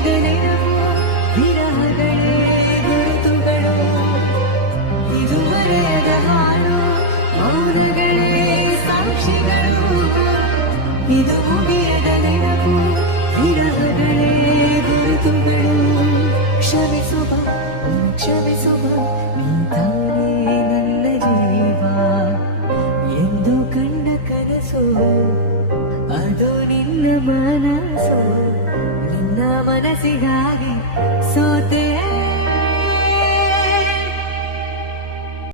ಮುಗಿಯದ ನೆನಪು ವಿರಹಗಳೇ ಗುರುತುಗಳು ಇದು ಮರೆಯದ ಹಾಡು ಮೌನಗಳೇ ಸಾಕ್ಷಿಗಳು ಇದು ಮುಗಿಯದ ನೆನಪು ವಿರಹಗಳೇ ಗುರುತುಗಳು ಕ್ಷಮಿಸುವ ಕ್ಷಮಿಸುವ ನೀ ತಾನೇ ನನ್ನ ಜೀವ ಎಂದು ಕಂಡ ಕನಸು ಅದು ನಿನ್ನ ಮನಸ್ಸು ನಿನ್ನ ಮನಸ್ಸಿಗಾಗಿ